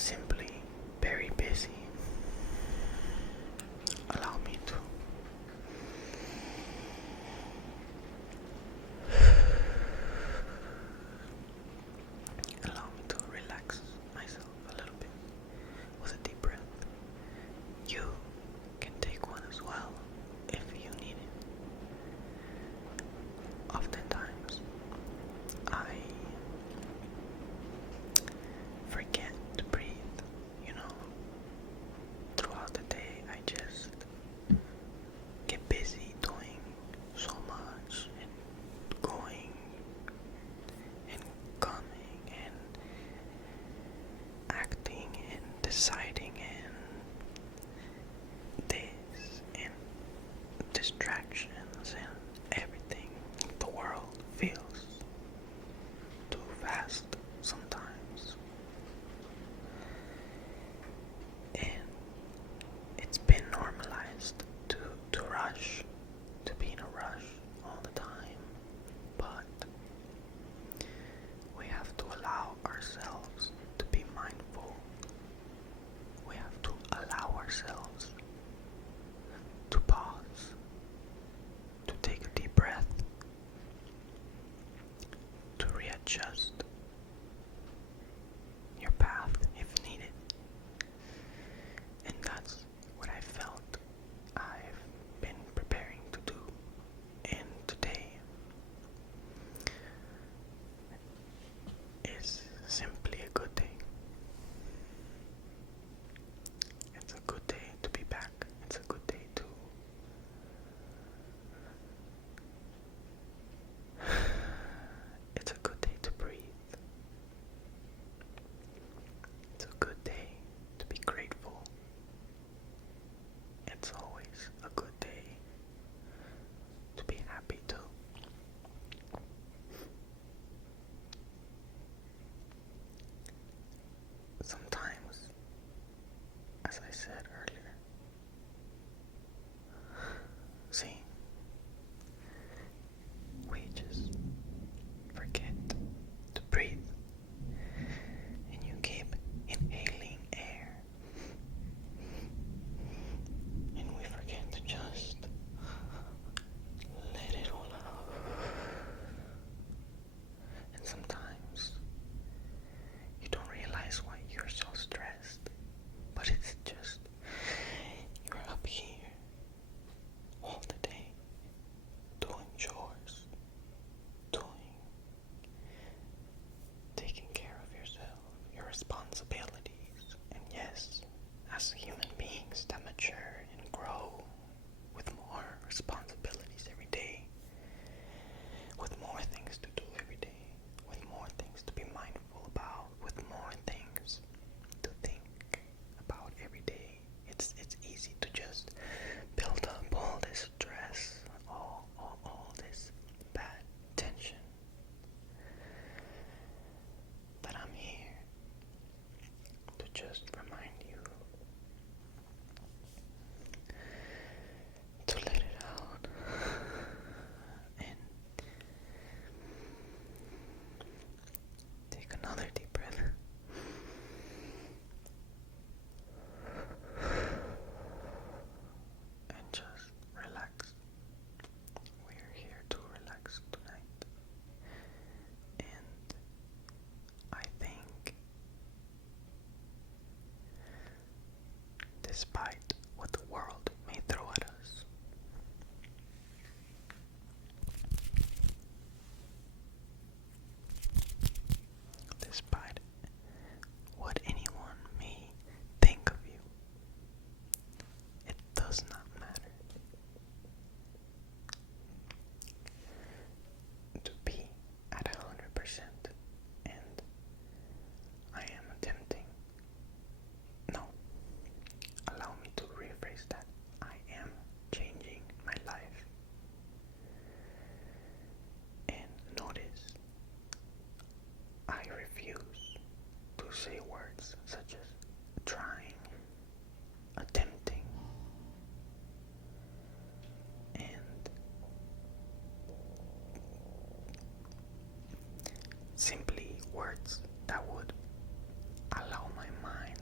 simply very busy. Allow me to relax myself a little bit with a deep breath. You can take one as well if you need it. Oftentimes, I forget to breathe, throughout the day. I just get busy doing so much and going and coming and acting and deciding and this and distractions and everything. The world feels too fast sometimes, and it's been normalized to rush, to be in a rush all the time, but we have to allow ourselves to be mindful. We have to allow ourselves to pause, to take a deep breath, to readjust your path if needed. And that's what I felt I've been preparing to do. And today is simply a good day. It's a good day to be back. It's a good day to it's a good day to breathe. It's a good day to be grateful. It's always a good day to be happy too. Sometimes, as I said earlier, we just forget to breathe, and you keep inhaling air, and we forget to just let it all out. And sometimes you don't realize why you're so stressed, but it's just you're up here all the day doing chores, taking care of yourself, your responsibilities. And yes, as human beings that mature and grow with more responsibilities every day, with more things to do every day, with more things to be mindful about, with more things to think about every day, it's easy to just build up all this stress, all this bad tension. But I'm here to just remind you to let it out and take another deep breath. And just relax. We're here to relax tonight. And I think, despite what the world may throw at us, despite what anyone may think of you, it does not matter. To be at 100%, and I am attempting. No, allow me to rephrase that. I am changing my life. And notice, I refuse to say words such as trying, attempting, and simply words that would allow my mind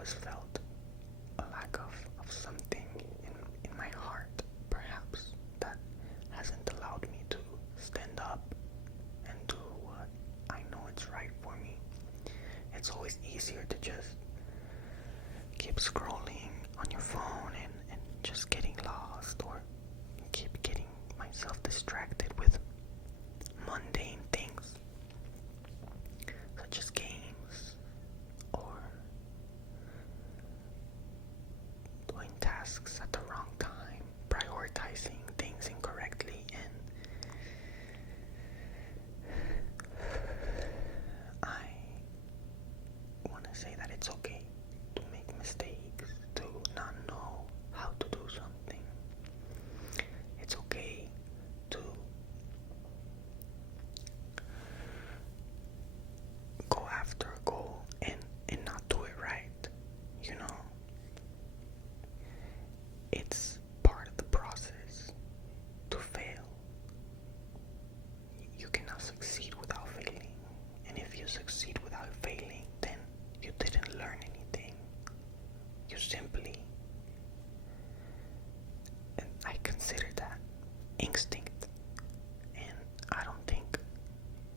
always felt a lack of something in my heart, perhaps, that hasn't allowed me to stand up and do what I know it's right for me. It's always easier to just keep scrolling on your phone and just getting lost, or keep getting myself distracted with mundane things such as games or doing tasks at the wrong time, prioritizing things incorrectly, and I want to say that it's okay to make mistakes, to not know how to do something. It's okay to go after a goal and not do it right. You know, it's part of the process to fail. You cannot succeed without failing. And if you succeed without failing, then you didn't learn anything. You simply, and I consider that instinct. And I don't think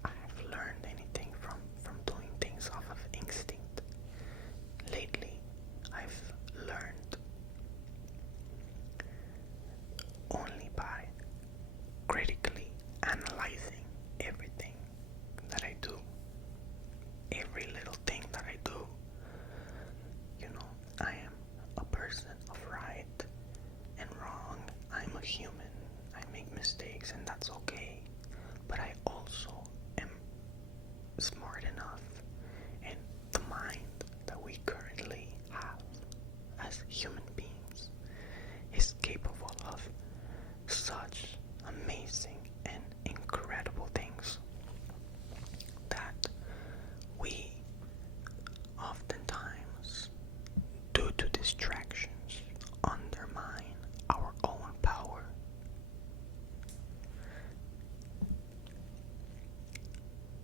I have learned anything from doing things off of instinct. Lately, I've learned only by critically analyzing everything that I do, every little thing that I do. You know, I am a person of right and wrong. I'm a human. I make mistakes, and that's okay. But I also am smart enough, and the mind that we currently have as human beings is capable of such amazing and incredible things that we oftentimes, due to distractions, undermine our own power.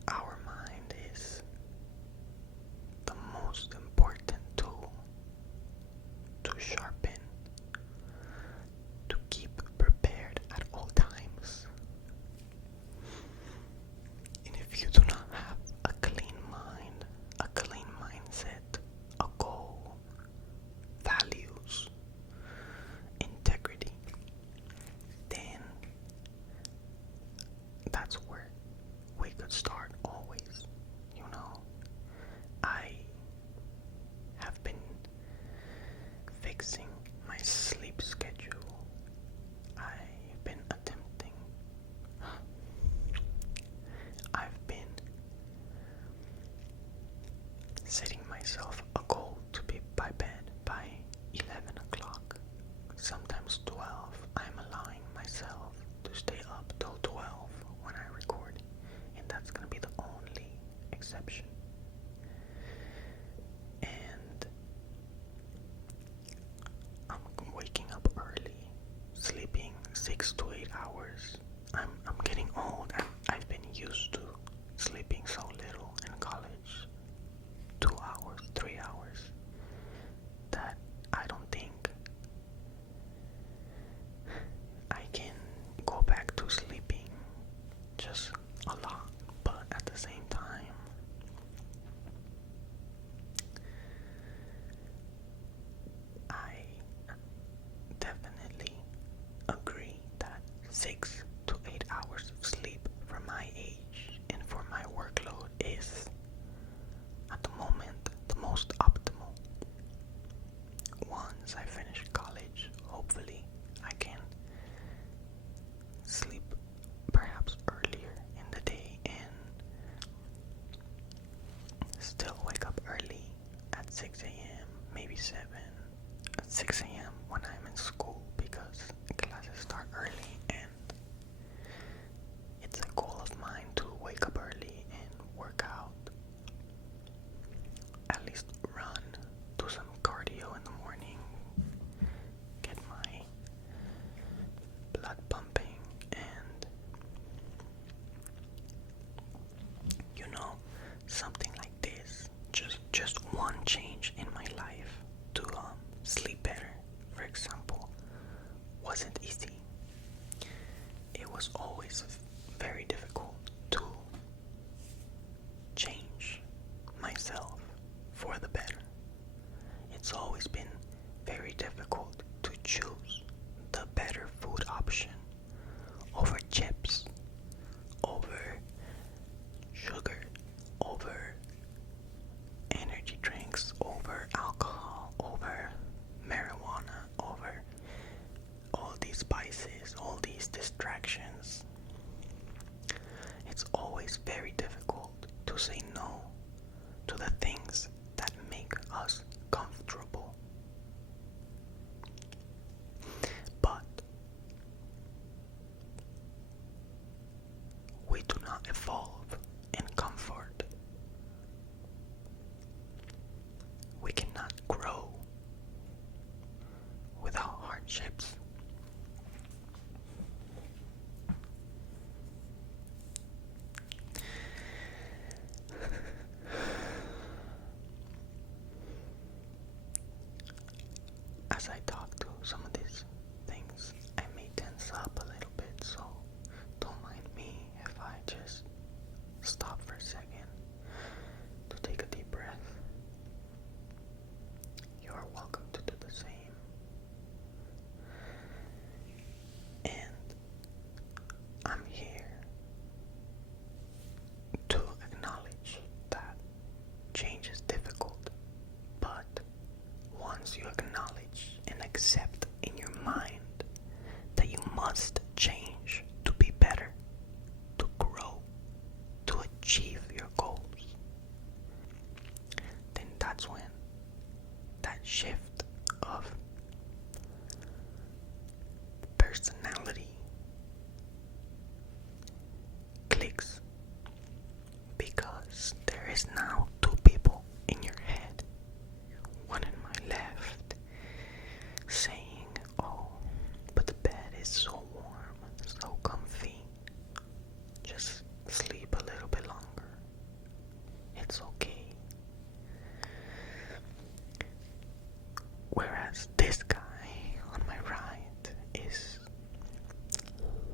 Our mind is the most important tool to sharpen, to keep prepared at all times. And if you do not have a clean mind, a clean mindset, a goal, values, integrity, then that's where we could start always. You know, I have been fixing my sleep schedule. I've been setting myself a goal to be by bed by 11 o'clock, sometimes 12. I'm allowing myself to stay up till 12 when I record, and that's gonna be the only exception. And I'm waking up early, sleeping 6 to 8 hours. I'm getting old. I've been used to sleeping so little in college, 2 hours, 3 hours, that I don't think I can go back to sleeping just a lot. But at the same time, I definitely agree that 6 to 8 hours of sleep for my age and for my workload is, at the moment, the most optimal. Once I finish college, hopefully I can sleep perhaps earlier in the day and still wake up early at 6 a.m., maybe 7, at 6 a.m. when I'm in school, because classes start early and relationships. As I talk to some of these things, I may tense up a little bit, so don't mind me if I just stop for a second to take a deep breath. You are welcome to do the same. And I'm here to acknowledge that change is difficult, but once you acknowledge and accept in your mind that you must change to be better, to grow, to achieve your goals, then that's when that shift of personality clicks, because there is now two people in your head, one in my left saying, oh, but the bed is so warm, so comfy, just sleep a little bit longer, it's okay. Whereas this guy on my right is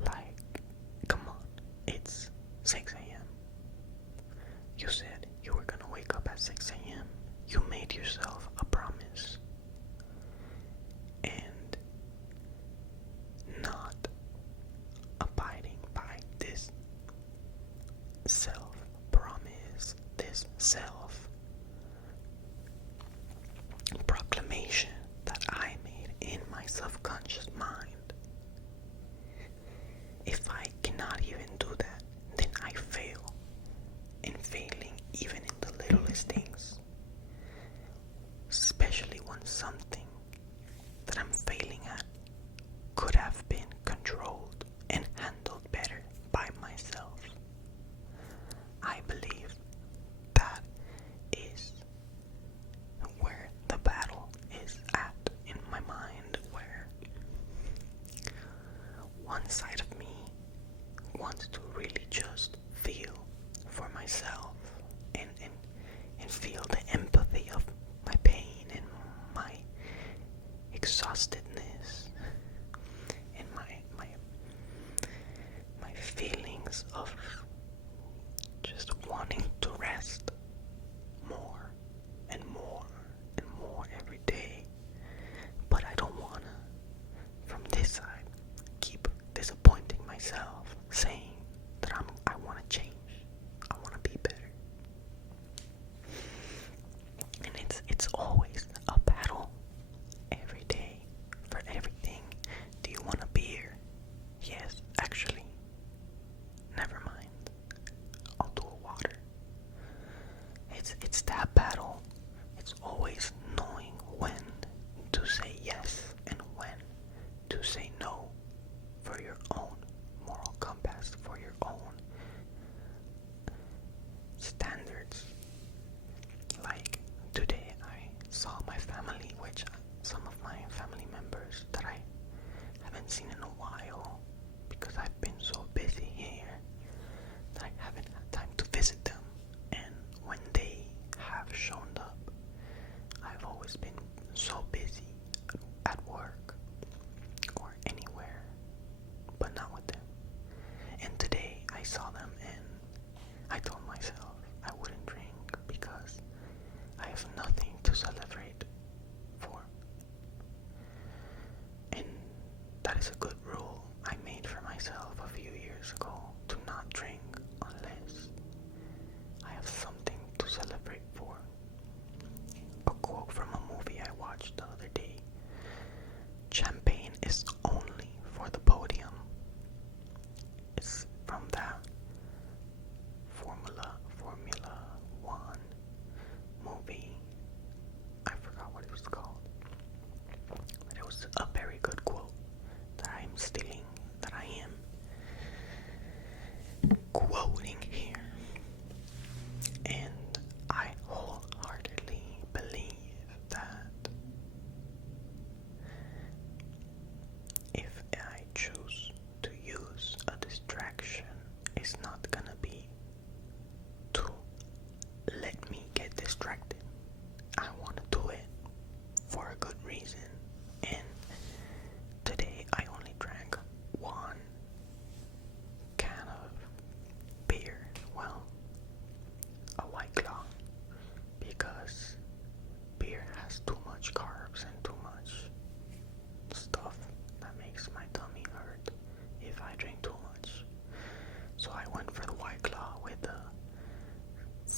like, come on, it's 6 a.m. You said you were gonna wake up at 6 a.m. You made yourself a promise. And not abiding by this self-promise, this self-proclamation that I made in my subconscious mind. If I cannot even do that, then I fail. And failing even in the littlest things, especially when something that I'm failing at could have been controlled and handled better by myself. I believe that is where the battle is at in my mind, where one side of me wants to really just feel for myself and feel the empathy of my pain and my exhaustedness and my feelings of just wanting to rest more and more and more every day. But I don't wanna, from this side, keep disappointing myself, saying that I wanna change, I wanna be better. And it's always a battle every day for everything. Do you want a beer? Yes, actually, never mind. I'll do a water. It's that battle. It's always knowing when to say yes and when to say no for your own moral compass, for your own standards. Like today I saw my family, which some of my family members that I haven't seen in a while because I've been so busy here that I haven't had time to visit them. And when they have shown up, I've always been so busy at work or anywhere, but not with them. And today I saw them and I told myself I wouldn't drink because I have nothing to celebrate for. And that is a good rule I made for myself a few years ago, to not drink unless I have something to celebrate for. A quote from a movie I watched the other day: champagne is only for the podium. It's from that Formula One movie. I forgot what it was called, but it was a very good quote that I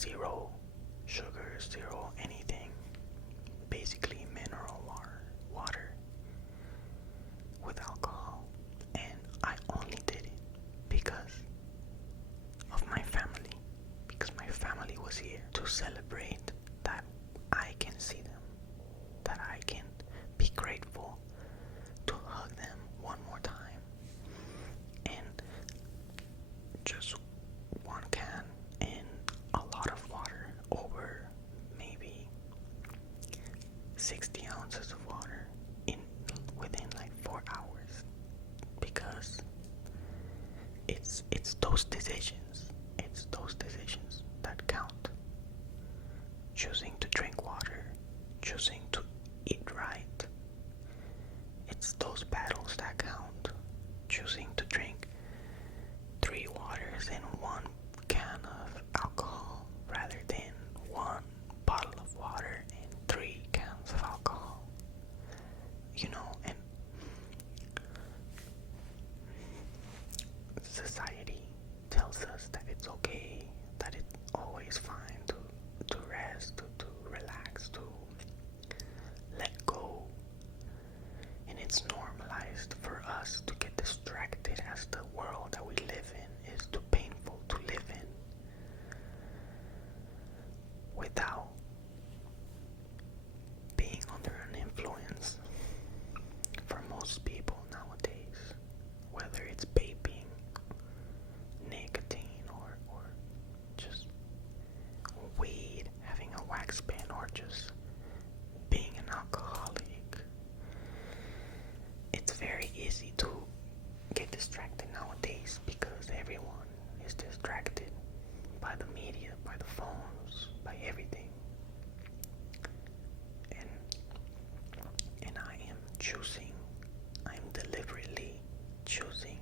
zero sugar, zero anything. Basically mineral water with alcohol. And I only did it because of my family. Because my family was here to celebrate that I can see them. That I can be grateful to hug them one more time. And just one can and a lot of water, over maybe 60 ounces of water within like 4 hours, because it's those decisions that count. Choosing to drink water, choosing to eat right, it's those battles that count. Choosing to drink 3 waters and 1 can of alcohol rather than 1 bottle of water and 3 cans of alcohol. And society tells us that it's okay, that it's always fine to rest, to relax, to let go. And it's normalized for us to get distracted, as the world that we live in is too painful to live in without being under an influence. For most people nowadays, whether it's vaping, nicotine, or just weed, having a wax pen, or just being an alcoholic, it's very easy to get distracted nowadays because everyone is distracted by the media, by the phones, by everything. And I am deliberately choosing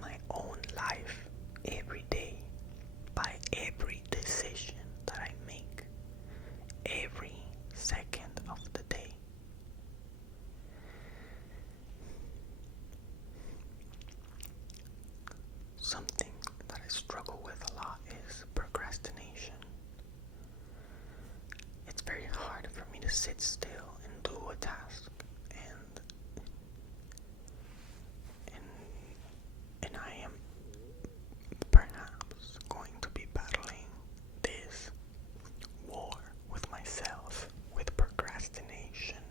my own life every day by every decision that I make, every second of the day. Something that I struggle with a lot is procrastination. It's very hard for me to sit still and do a task, and I am perhaps going to be battling this war with myself, with procrastination,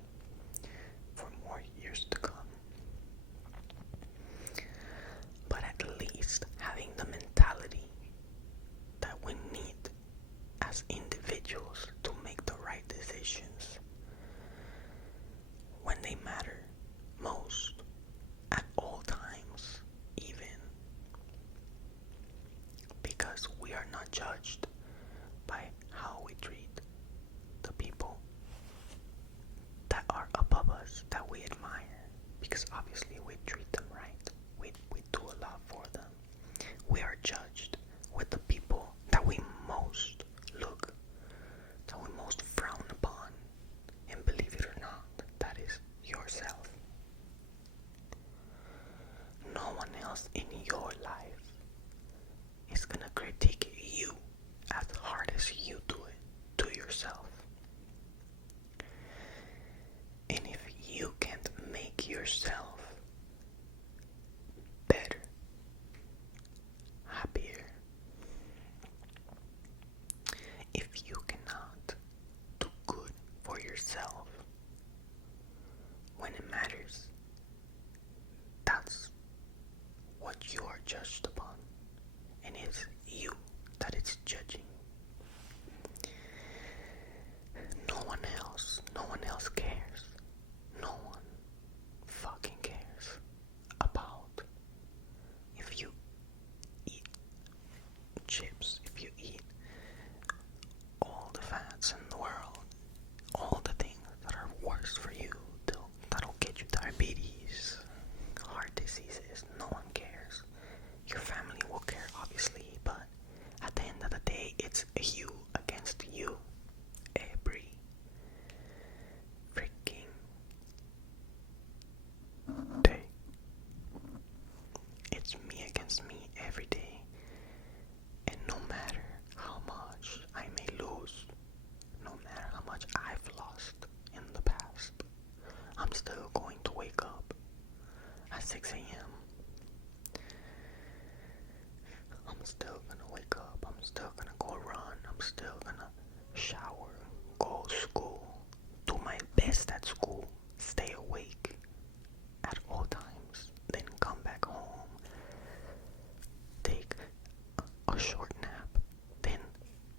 for more years to come. But at least having the mentality that we need as individuals to make the right decisions when they matter most, at all times, even, because we are not judged by how we treat the people that are above us, that we admire, because obviously we treat them right, we do a lot for them. We are judged with the people that we most frown upon, and believe it or not, that is yourself. No one else in your life is gonna critique you as hard as you do it to yourself. And if you can't make yourself better, happier, if you cannot do good for yourself when it matters, that's what you are judged upon, and it's you that it's judging. No one else cares. No one fucking going to wake up at 6 a.m. I'm still gonna wake up. I'm still gonna go run. I'm still gonna shower, go to school, do my best at school, stay awake at all times, then come back home, take a short nap, then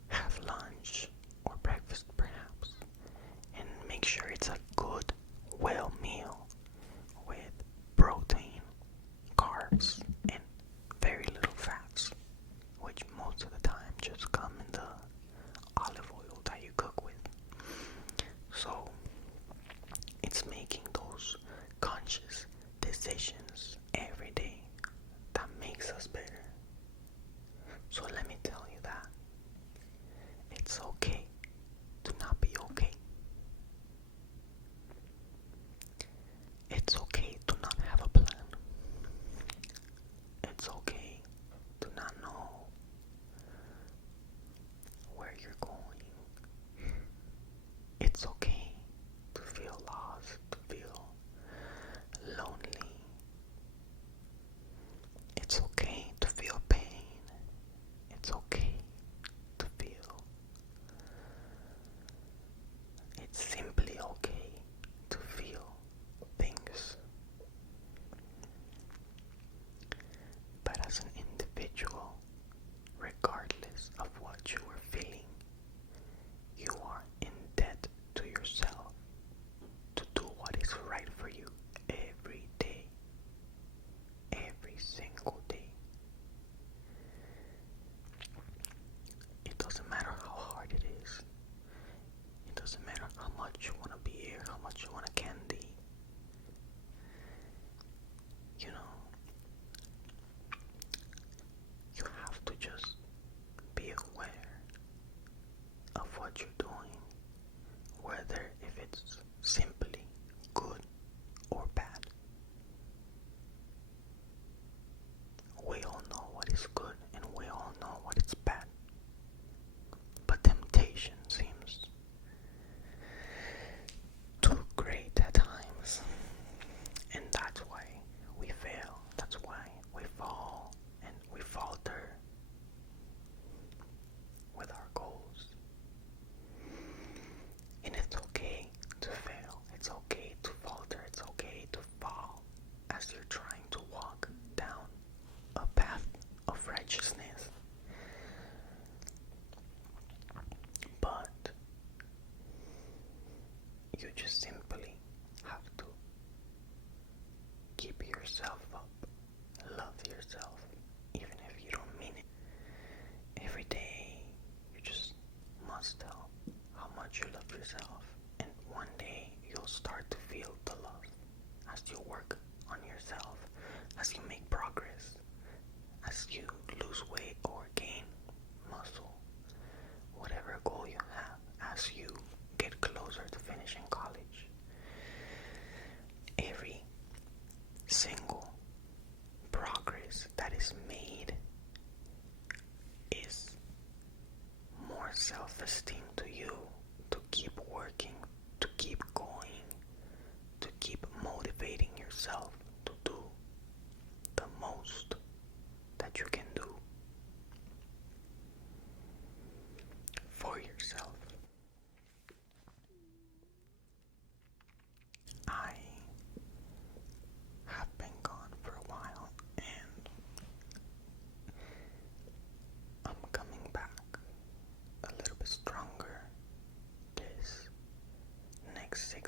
have lunch or breakfast perhaps, and make sure it's a good, well meal with protein, carbs, and very little fats, which most of the time just come in the olive oil that you cook with. So it's making those conscious decisions every day that makes us better. So let me tell you that it's okay to not be okay. It's okay to not have a plan. It's okay to not know where you're going. It's okay to feel lost, to feel lonely. It's okay to feel pain. It's okay to feel. It's simply okay to feel things. But as an individual, regardless of what you are feeling, you are in debt to yourself to do what is right for you every day, every single day. It doesn't matter how hard it is. It doesn't matter how much you want to be here, how much you want a candy. You know, you have to just be aware of what you're doing, whether if it's simply good or bad. We all know what is good and we all know what is bad. But temptation seems too great at times. And that's why we fail. That's why we fall and we falter with our goals. And it's okay to fail. It's okay to falter. It's okay to fall as you're trying to walk down a path of righteousness. But you just simply have to keep yourself up, love yourself, even if you don't mean it. Every day you just must tell how much you love yourself, and one day you'll start to feel the love as you work on yourself, as you make progress, as you lose weight or gain muscle, whatever goal you have, as you get closer to finishing college. Every single progress that is made is more self-esteem to you, to keep working, to keep going, to keep motivating yourself to do the most that you can do for yourself. I have been gone for a while and I'm coming back a little bit stronger this next 6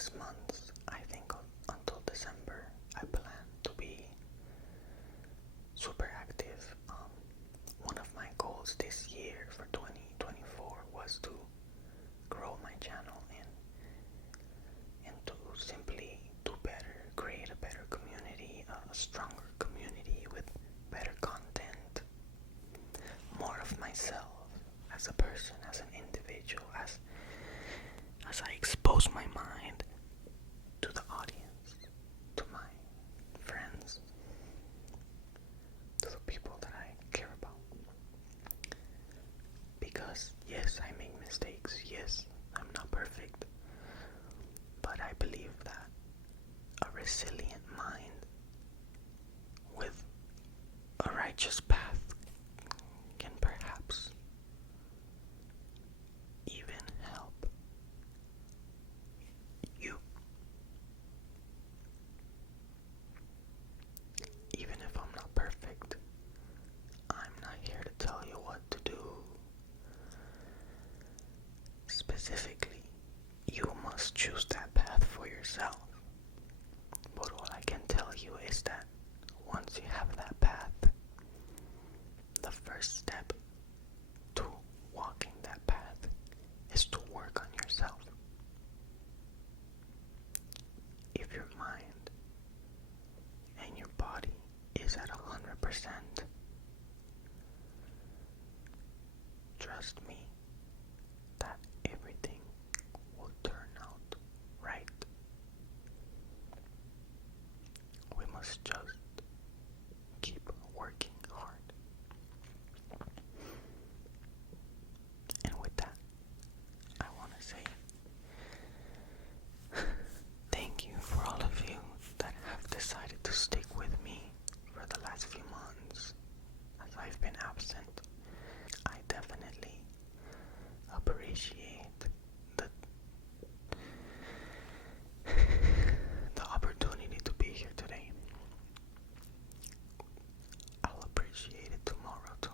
resilient mind with a righteous path can perhaps even help you. Even if I'm not perfect, I'm not here to tell you what to do. Specifically, you must choose that path for yourself. But all I can tell you is that once you have that path, the first step to walking that path is to work on yourself. If your mind and your body is at 100%, trust me that everything will turn out right. We must just keep working hard. And with that, I want to say thank you for all of you that have decided to stick with me for the last few months as I've been absent. I definitely appreciate the opportunity to be here today. I'll appreciate it tomorrow too.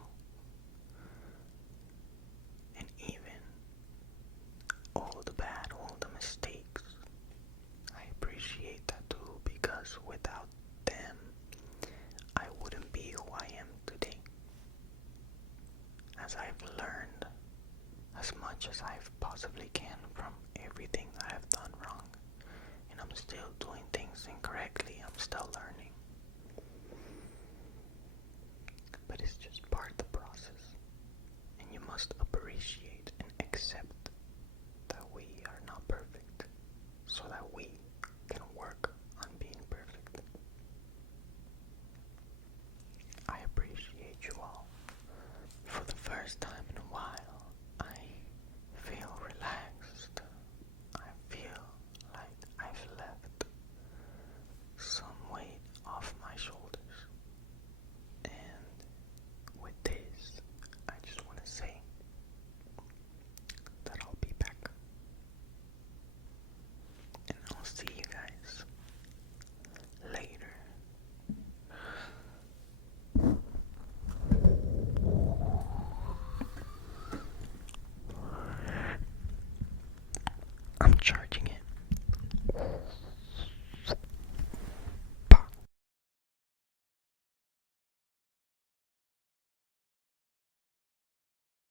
And even all the bad, all the mistakes, I appreciate that too, because without them, I wouldn't be who I am today. As I've learned as much as I possibly can from everything I have done wrong, and I'm still doing things incorrectly, I'm still learning. But it's just part of the process, and you must appreciate and accept that we are not perfect, so that we can work on being perfect. I appreciate you all. For the first time in a while, I feel relaxed. I feel like I've left some weight off my shoulders. And with this, I just want to say that I'll be back. And I'll see you guys later. I'm charging